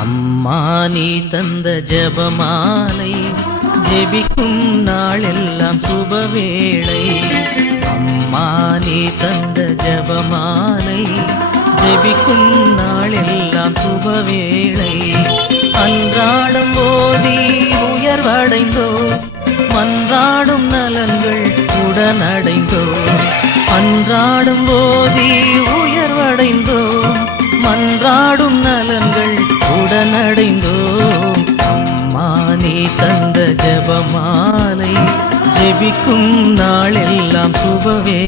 அம்மா நீ தந்த ஜபமாலை ஜெபிக்கும் நாளெல்லாம் சுபவேளை. அம்மா நீ தந்த ஜபமாலை ஜெபிக்கும் நாளெல்லாம் சுபவேளை. அன்றாடம் போதி உயர்வடைந்தோ மன்றாடும் நலன்கள் உடனடைந்தோ. அன்றாடும் போதி உயர்வடைந்தோ மன்றாடும் நலன் உடனடைந்தோம் அம்மா நீ தந்த ஜபமாலை ஜெபிக்கும் நாளெல்லாம் சுபவே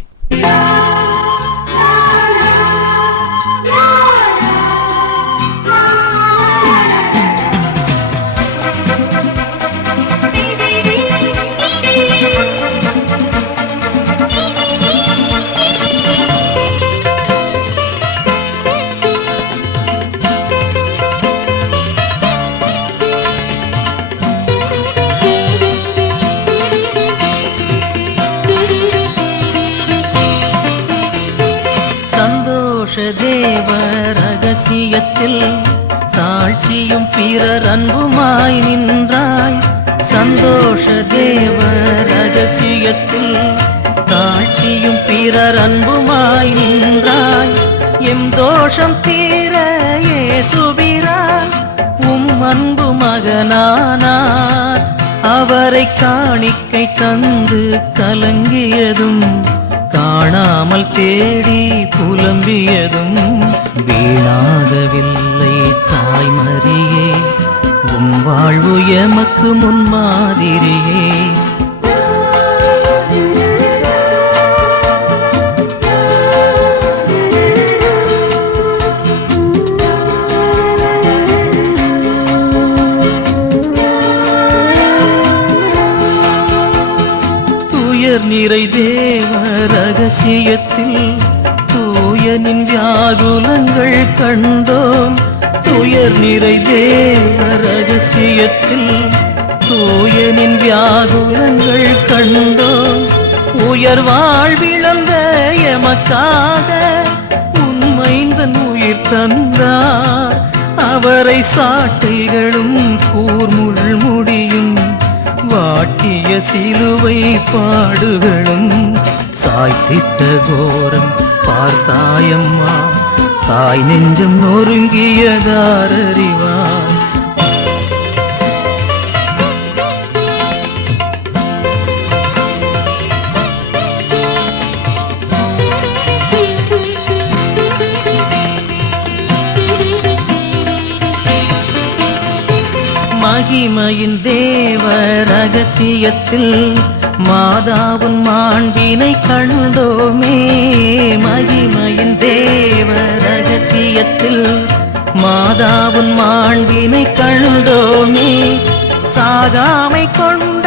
சந்தோஷ தேவ ரகசியத்தில் தாழ்ச்சியும் பிறர் அன்புமாய் நின்றாய். சந்தோஷ தேவ ரகசியத்தில் தாழ்ச்சியும் பிறர் அன்புமாய் நின்றாய். எம் தோஷம் தீர ஏசுபிரான் உம் அன்பு மகனானார். அவரை காணிக்கை தந்து கலங்கியதும் காணாமல் தேடி புலம்பியதும் வீணாகவில்லை தாய்மரியே உன் வாழ்வு எமக்கு முன்மாதிரியே. நிறை தேவ ரகசியத்தில் தூயனின் வியாகுலங்கள் கண்டோம். துயர் நிறை தேவ ரகசியத்தில் தூயனின் வியாகுலங்கள் கண்டோம். உயர் வாழ்விழந்த எமக்காக உண்மைந்தன் உயிர் தந்தார். அவரை சாட்டைகள் வாட்டிய சிலுவை பாடுகளும் சாய்த்திட்ட கோரம் பார்த்தாயம்மா தாய் நெஞ்சம் நொறுங்கியதாரறிவார் மகிமையின் தேவ ரகசியத்தில் மாதாவின் மாண்பினை கண்டோமே. மகிமையின் தேவ ரகசியத்தில் மாதாவின் மாண்பினை கண்டோமே. சாகாமை கொண்ட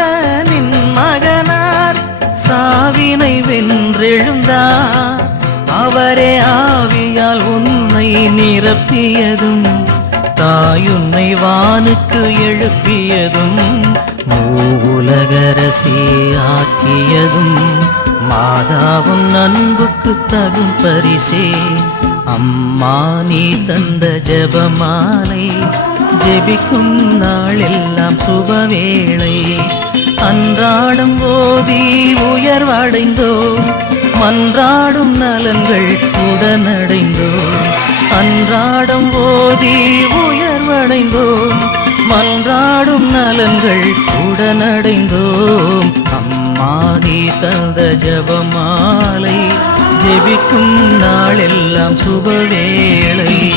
நின் மகனார் சாவினை வென்றெழுந்தார் அவரே ஆவியால் உன்னை நிரப்பியதும் தாயுன்னை வானுக்கு எழுப்பியதும் மூலகரசி ஆக்கியதும் மாதாவும் அன்புக்கு தகும் பரிசே. அம்மா நீ தந்த ஜபமாலை ஜெபிக்கும் நாளெல்லாம் சுபவேளை. அன்றாடம் ஓதி உயர்வடைந்தோம் மன்றாடும் நலன்கள் உடனடைந்தோம் அன்றாடம் ஓதி அடைந்தோம். மன்றாடும் நலன்கள் உடனடைந்தோம். அம்மா நீ தந்த ஜபமாலை ஜெபிக்கும் நாளெல்லாம் சுபவேளை.